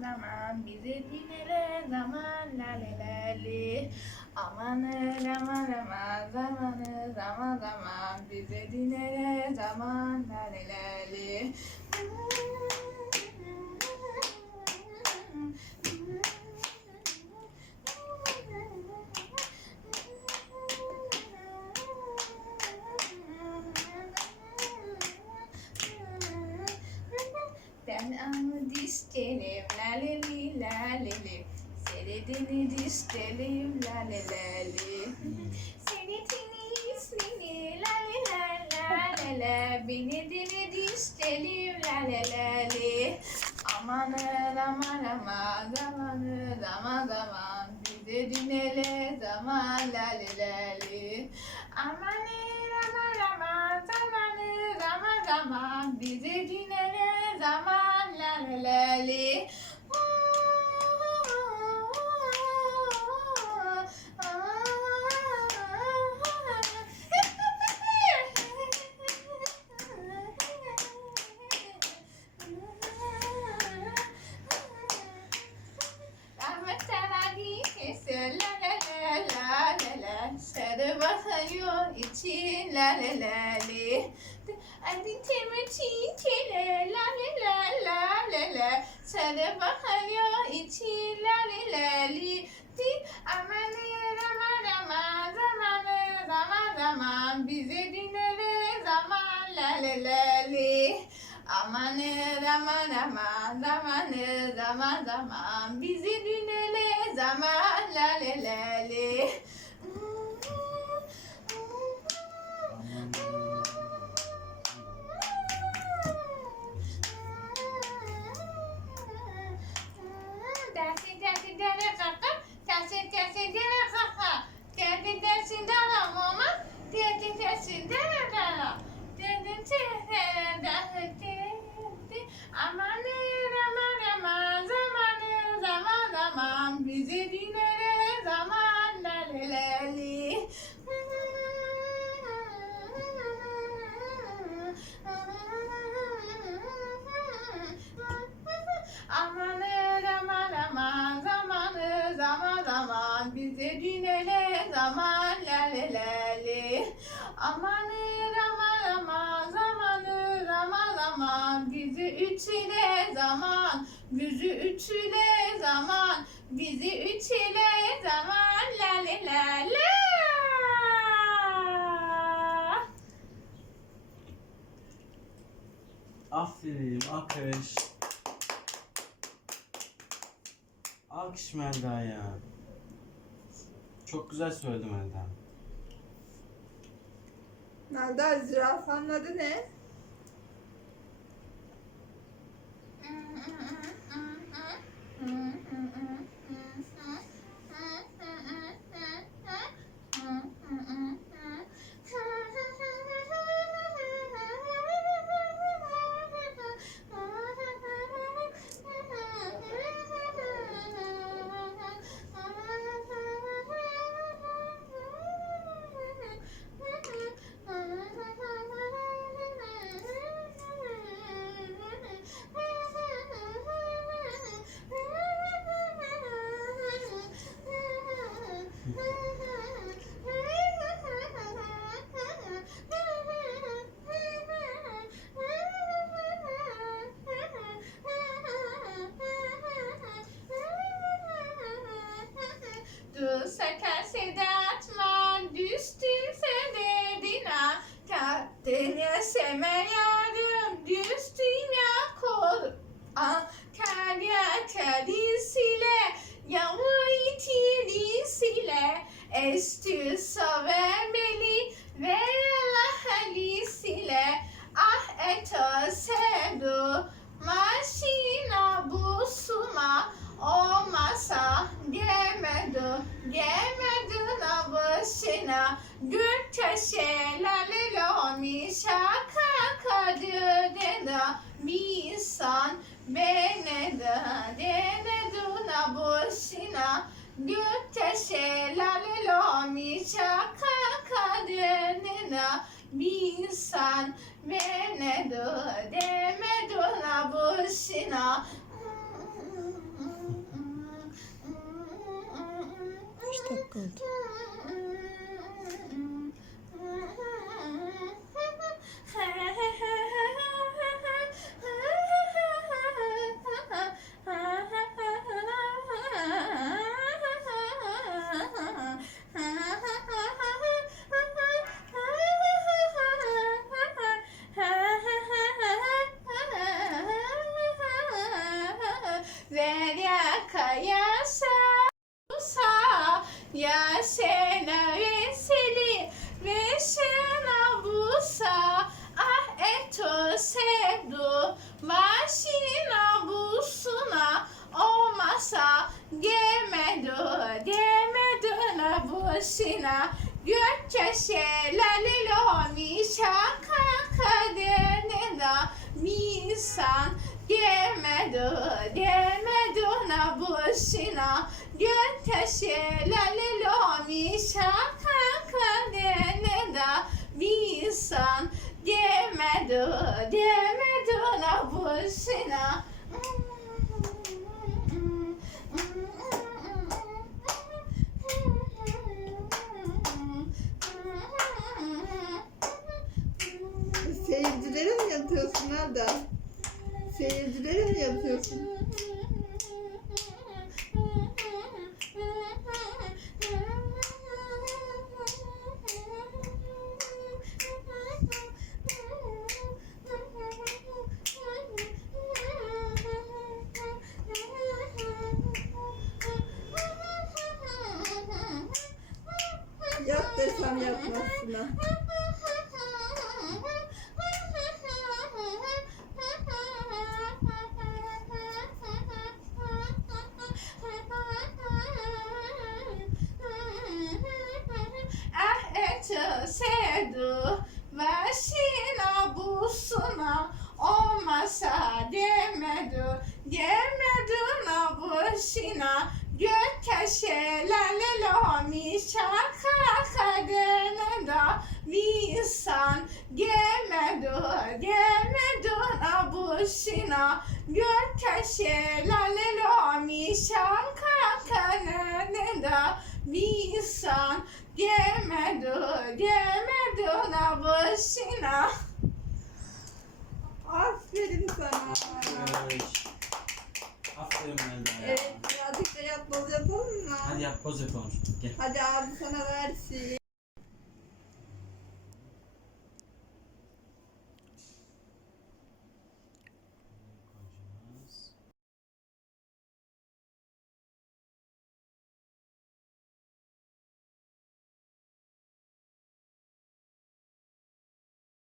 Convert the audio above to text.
zaman bize dinle zaman lale lale aman aman aman zamanı zaman zaman bize dinle zaman lale Senedini distelim lalelali Senetini ismini lalele lalele Beni dini distelim lalelali Amanı aman aman zamanı zaman zaman Bize dinele zaman lalelali Amanı aman aman zamanı zaman zaman Bize dinele zaman lalelali Sarı Sarı bakıyor için la la la li. Di amanı rama rama zamanı zaman zaman bize dinle zaman la la la li. Amanı rama rama zamanı zaman zaman bizi dinle Dersin dersin dere kaka, dersin dersin dere kaka. Dersin dersin dere mama, dersin dersin dere dere. Dersin dere dere dere. Aman aman zaman bize dinele zaman la la la li. Aman aman aman zamanı zaman zaman bizi üçüle zaman bizi üçüle zaman bizi üçüle zaman la la la la. Aferin, alkış. Alkış Melda'ya. Çok güzel söyledi Melda. Melda zürafanın adı ne? Kattene semer yarım da mi san bene da dene duna boşina göteşe lalelo mi çaka kadenena mi bene da deme duna boşina İşte kaldı. Ona boşuna Kaç dakika oldu? Zerya kayasa Musa Yaşena veseli Veşena busa Ah eto sevdu Başına busuna Olmasa Gemedu Demeduna busina Gökçe lalilo mi şaka kaderine da Misan Gemedu Demeduna busina Gökçe lalilo mi şaka kaderine da Misan Gemedu Demeduna busina Seyircilere Yatmazsın ha. Ah sevdu başına busuna olmasa demedi demedi na göktaşı lalelo şaka kadene da bir insan gemedi gemedi na boşuna göktaşı lalelo şaka kadene da bir insan gemedi gemedi na boşuna Aferin sana. Alkış. Aferin Melda. Evet birazcık da yatmalı yapalım mı? Hadi yap poz yapalım. Gel. Hadi abi sana versin.